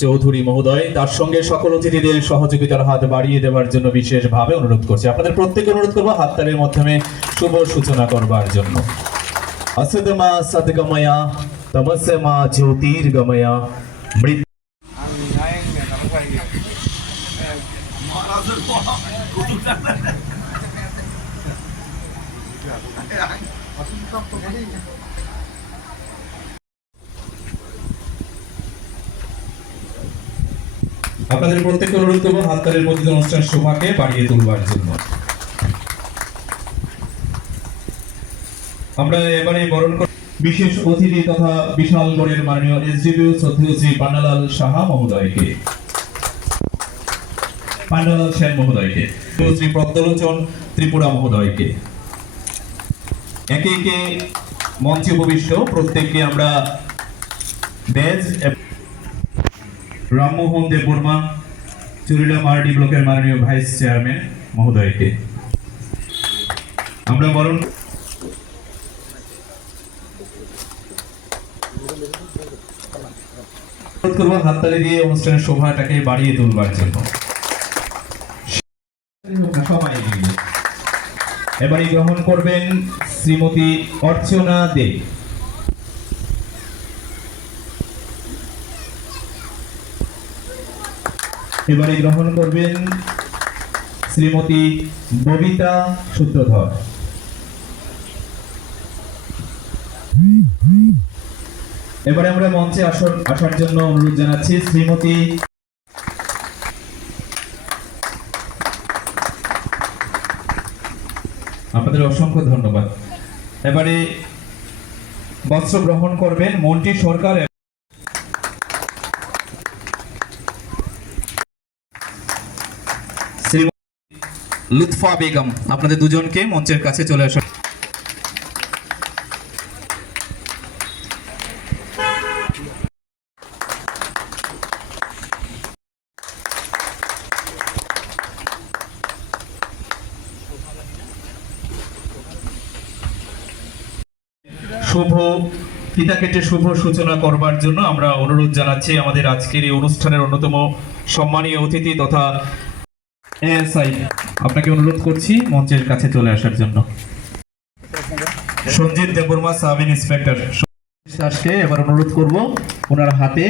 চৌধুরী মহোদয় তার সঙ্গে সকল অতিথিদের সহযোগিতার হাত বাড়িয়ে দেওয়ার জন্য বিশেষভাবে অনুরোধ করছি। আপনাদের প্রত্যেককে অনুরোধ করবো হাততালির মাধ্যমে শুভ সূচনা করবার জন্য। असदमा सदगमया तमसमा ज्योतिर्गमया मृत আপনাদের প্রত্যেককে অনুরোধ করবো হাততালির মধ্যে অনুষ্ঠান শোভাকে বাড়িয়ে তুলবার জন্য। আমরা এবারে বরণ করি বিশেষ অতিথি তথা বিশালগড়ের মাননীয় এসডিপিও শ্রদ্ধেয় শ্রী পান্নালাল সাহা মহোদয়কে, পান্নালাল সেন মহোদয়কে, শ্রী পদ্মলোচন ত্রিপুরা মহোদয়কে। একে একে মঞ্চে উপবিষ্ট প্রত্যেককে আমরা বেজ রামমোহন দেববর্মা চুরিলা মারডি ব্লকের মাননীয় ভাইস চেয়ারম্যান মহোদয়কে আমরা বরণ করব হাততালি দিয়ে অনুষ্ঠানের শোভাটাকে বাড়িয়ে তুলবার জন্য। সবাই এবারে গ্রহণ করবেন শ্রীমতী অর্চনা দে। এবারে গ্রহণ করবেন শ্রীমতী ববিতা সূত্রধর। এবারে আমরা মঞ্চে আসার জন্য অনুরোধ জানাচ্ছি শ্রীমতী আপনাদের অসংখ্য ধন্যবাদ। এবারে বস্ত্র গ্রহণ করবেন মন্ত্রী সরকার শ্রীমতী লুৎফা বেগম। আপনাদের দুজনকে মঞ্চের কাছে চলে আসা। শুভ ফিতা কেটে শুভ সূচনা করবার জন্য আমরা অনুরোধ জানাচ্ছি আমাদের আজকের এই অনুষ্ঠানের অন্যতম সম্মানীয় অতিথি তথা এএসআই, আপনাকে অনুরোধ করছি মঞ্চের কাছে চলে আসার জন্য। সঞ্জিত দেববর্মা সাব ইন্সপেক্টর দাসকে এবার অনুরোধ করব ওনার হাতে